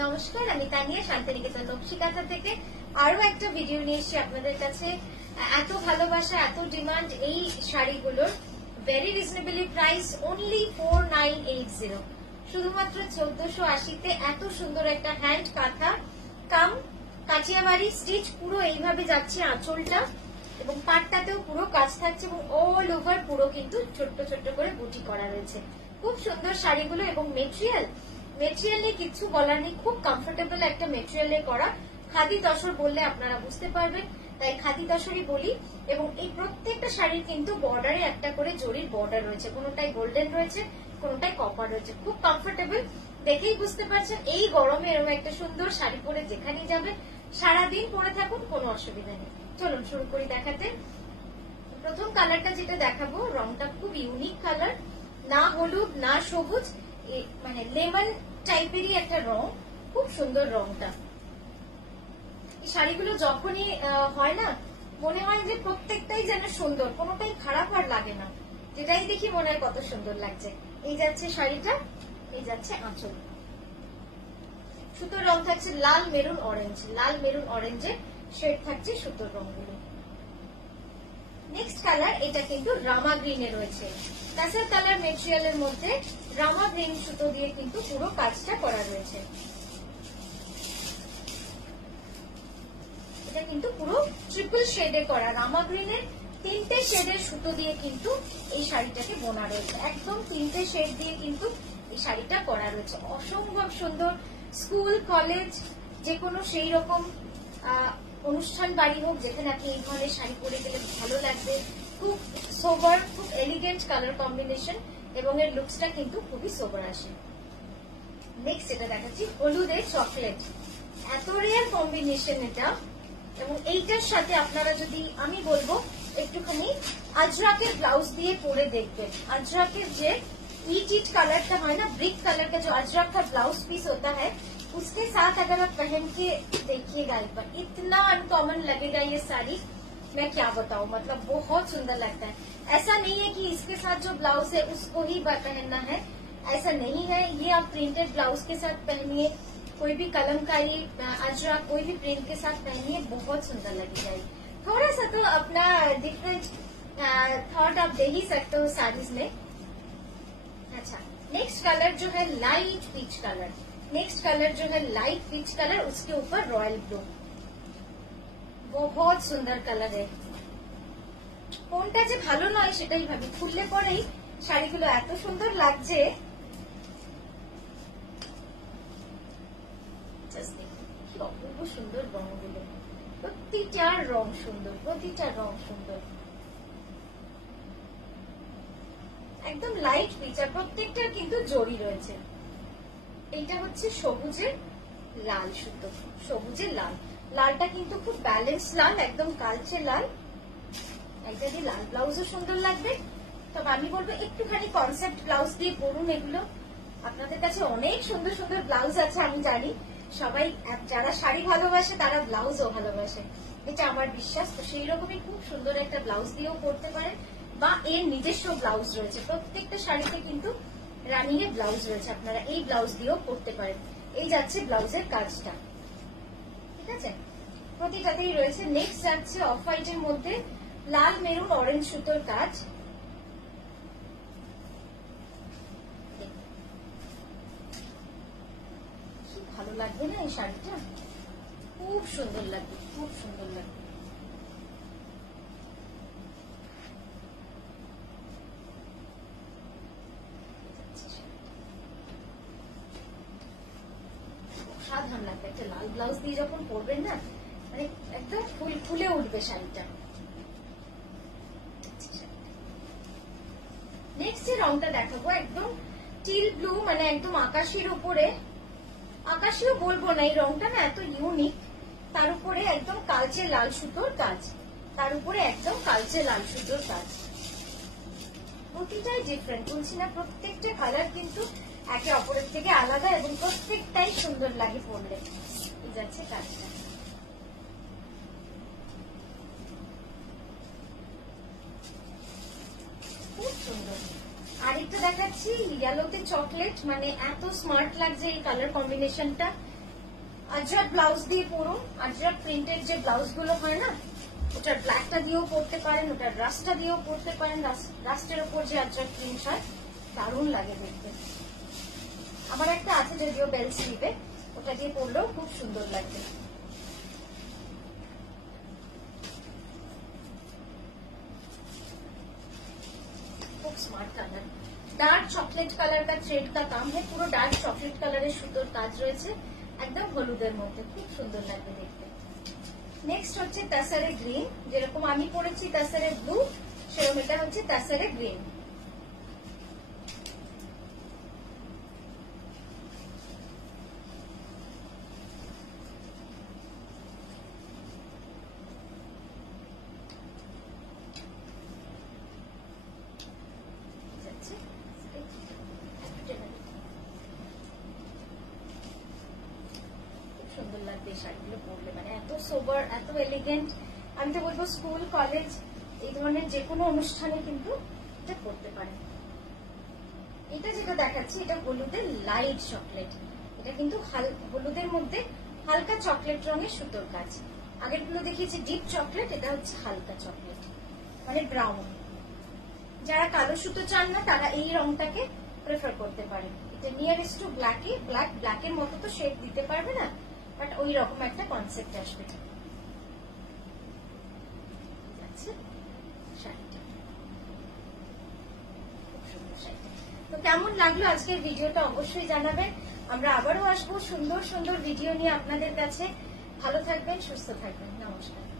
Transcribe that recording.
নমস্কার, আমি তানিয়া শান্তিনিকেতন নকশিকাঁথা থেকে আরো একটা ভিডিও নিয়ে এসেছি আপনাদের কাছে। এত ভালোবাসা, এত ডিমান্ড এই শাড়িগুলোর। ভেরি রিজনেবলি প্রাইস, অনলি 4980, শুধুমাত্র 1480-তে এত সুন্দর একটা হ্যান্ড কাঁথা কাম কাচিয়াবাড়ি স্টিচ। পুরো এইভাবে যাচ্ছে আঁচলটা এবং পাটটাতেও পুরো কাজ থাকছে এবং অল ওভার পুরো কিন্তু ছোট্ট ছোট্ট করে বুটি করা রয়েছে। খুব সুন্দর শাড়িগুলো এবং মেটেরিয়াল নিয়ে কিছু বলার নেই, খুব কমফোর্টেবল একটা মেটেরিয়ালে করা। খাদি তসর বললে আপনারা বুঝতে পারবেন, তাই খাদি তসরই বলি। এবং এই প্রত্যেকটা শাড়ির কিন্তু বর্ডারে একটা করে জরির বর্ডার রয়েছে, কোনোটাই গোল্ডেন রয়েছে, কোনোটাই কপার রয়েছে। খুব কমফোর্টেবল, দেখেই বুঝতে পারছেন। এই গরমে এরকম একটা সুন্দর শাড়ি পরে যেখানেই যাবে সারাদিন পরে থাকুন, কোনো অসুবিধা নেই। চলুন শুরু করি দেখাতে। প্রথম কালারটা যেটা দেখাবো, রংটা খুব ইউনিক কালার, না হলুদ না সবুজ, মানে লেমন টাইপেরই একটা রং। খুব সুন্দর রংটা। এই শাড়িগুলো যখনই হয় না, মনে হয় যে প্রত্যেকটাই যেন সুন্দর, কোনোটাই খারাপ আর লাগে না। যেটাই দেখি মনে হয় কত সুন্দর লাগছে। এই যাচ্ছে শাড়িটা, এই যাচ্ছে আঁচল। সুতোর রং থাকছে লাল মেরুন অরেঞ্জ, লাল মেরুন অরেঞ্জে শেড থাকছে সুতোর রংগুলো। নেক্সট কালার, এটা কিন্তু রামা গ্রিনে রয়েছে। কাঁচা কালার মেটেরিয়ালের মধ্যে রামা গ্রিন সুতো দিয়ে কিন্তু পুরো কাজটা করা রয়েছে। এটা কিন্তু পুরো ট্রিপল শেডে করা, রামা গ্রিনের 3টে শেডের সুতো দিয়ে কিন্তু এই শাড়িটাকে বোনা রয়েছে। একদম 3টে শেড দিয়ে কিন্তু এই শাড়িটা করা রয়েছে। অসম্ভব সুন্দর। স্কুল কলেজ যে কোনো সেই রকম অনুষ্ঠান বাড়ি হোক, যেখানে আপনি এই ধরনের শাড়ি পরে গেলে ভালো লাগবে। খুব সোবার, খুব এলিগেন্ট কালার কম্বিনেশন এবং এর লুকসটা কিন্তু খুবই সোবার আসে। নেক্সট এটা দেখাচ্ছি, হলুদে চকলেট। এত রেয়ার কম্বিনেশন এটা। এবং এইটার সাথে আপনারা যদি, আমি বলবো একটুখানি আজরাকের ব্লাউজ দিয়ে পরে দেখবেন। আজরাকের যে ईट कलर का है ना, ब्रिक कलर का जो अजरक का ब्लाउज पीस होता है, उसके साथ अगर आप पहन के देखिएगा एक बार, इतना अनकॉमन लगेगा ये साड़ी, मैं क्या बताऊं। मतलब बहुत सुंदर लगता है। ऐसा नहीं है कि इसके साथ जो ब्लाउज है उसको ही पहनना है, ऐसा नहीं है। ये आप प्रिंटेड ब्लाउज के साथ पहनिए, कोई भी कलमकारी अजरक कोई भी प्रिंट के साथ पहनिए, बहुत सुंदर लगेगा। थोड़ा सा तो अपना डिफरेंट थॉट आप दे ही सकते हो साड़ीज में। अच्छा, नेक्स्ट कलर जो है light peach colour. Next colour जो है लाइट पीच कलर, उसके ऊपर रॉयल ब्लू। बहुत सुंदर कलर है। কোনটা যে ভালো নয় সেটাই ভাবি, খুললে পরেই শাড়িগুলো এত সুন্দর লাগছে। কি অপূর্ব সুন্দর রংগুলো, প্রতিটা রং সুন্দর, প্রতিটা রং সুন্দর। একদম লাইট পিচ, আর প্রত্যেকটার কিন্তু জড়ি রয়েছে। এইটা হচ্ছে সবুজে লাল সুতো, সবুজে লাল। লালটা কিন্তু খুব ব্যালেন্স লাল, একদম কালচে লাল। এটা দিয়ে লাল ব্লাউজও সুন্দর লাগবে। তবে আমি বলবো একটুখানি কনসেপ্ট ব্লাউজ দিয়ে পরুন এগুলো। আপনাদের কাছে অনেক সুন্দর সুন্দর ব্লাউজ আছে, আমি জানি। সবাই যারা শাড়ি ভালোবাসে তারা ব্লাউজও ভালোবাসে, এটা আমার বিশ্বাস। তো সেই রকমই খুব সুন্দর একটা ব্লাউজ দিয়েও পরতে পারেন, বা এর নিজস্ব ব্লাউজ রয়েছে। প্রত্যেকটা শাড়িতে কিন্তু রানিং এর ব্লাউজ রয়েছে, আপনারা এই ব্লাউজ দিয়েও পরতে পারেন। এই যাচ্ছে ব্লাউজের কাজটা, ঠিক আছে, প্রতিটাতেই রয়েছে। নেক্সট যাচ্ছে অফ হোয়াইটের মধ্যে লাল মেরুন অরেঞ্জ সুতোর কাজ। কি ভালো লাগবে না এই শাড়িটা, খুব সুন্দর লাগবে, খুব সুন্দর লাগবে। সাধারণ লাগবে, একটা লাল ব্লাউজ দিয়ে যখন পরবেন না, মানে একদম ফুলে উঠবে শাড়িটা। নেক্সট যে রংটা দেখাবো, একদম টিল ব্লু, মানে একদম আকাশের উপরে, আকাশিও বলবো না, এই রংটা না এত ইউনিক। তার উপরে একদম কালচে লাল সুতোর কাজ, তার উপরে একদম কালচে লাল সুতোর কাজ। প্রতিটাই ডিফারেন্ট, বলছি না, প্রত্যেকটা কালার কিন্তু একে অপরের থেকে আলাদা এবং প্রত্যেকটাই সুন্দর লাগে পরলে। এই যাচ্ছে কাজটা। খুব সুন্দর। আরেকটা দেখাচ্ছি ইয়েলোতে চকলেট, মানে এত স্মার্ট লাগছে এই কালার কম্বিনেশনটা। আজরাক ব্লাউজ দিয়ে পরুন। আজরাক প্রিন্টের যে ব্লাউজ গুলো হয় না, ওটার ব্ল্যাকটা দিয়েও পরতে পারেন, ওটার রাস্টটা দিয়েও পরতে পারেন। রাস্টের ওপর যে আজরাক প্রিন্ট হয় দারুণ লাগে দেখতে। আমার একটা আছে যদিও বেল স্লিভে, ওটা দিয়ে পরলেও খুব সুন্দর লাগবে। খুব smart colour, dark chocolate colour का थ्रेड का काम है, পুরো ডার্ক চকলেট কালারের সুতোর কাজ রয়েছে, একদম হলুদের মধ্যে, খুব সুন্দর লাগবে দেখতে। নেক্সট হচ্ছে তাসারে গ্রিন, যেরকম আমি পরেছি তাসারে ব্লু, সেরকম এটা হচ্ছে তাসারে গ্রিন। সুন্দর লাগবে শাড়িগুলো পরলে, মানে এত সোবার, এত এলিগেন্ট। আমি তো বলবো স্কুল কলেজ এই ধরনের যে কোনো অনুষ্ঠানে কিন্তু এটা পরতে পারেন। এটা যেটা দেখাচ্ছি এটা হলুদের লাইট চকলেট, এটা কিন্তু হলুদের মধ্যে হালকা চকলেট রঙের সুতোর কাজ। আগেরগুলো দেখিয়েছি ডিপ চকলেট, এটা হচ্ছে হালকা চকলেট মানে ব্রাউন। যারা কালো সুতো চান না তারা এই রংটাকে প্রেফার করতে পারেন। এটা নিয়ারেস্ট টু ব্ল্যাকের মতো তো শেড দিতে পারবে না, বাট ওই রকম একটা কনসেপ্ট আসবে। তো কেমন লাগলো আজকের ভিডিওটা অবশ্যই জানাবেন। আমরা আবারও আসবো সুন্দর সুন্দর ভিডিও নিয়ে আপনাদের কাছে। ভালো থাকবেন, সুস্থ থাকবেন, নমস্কার।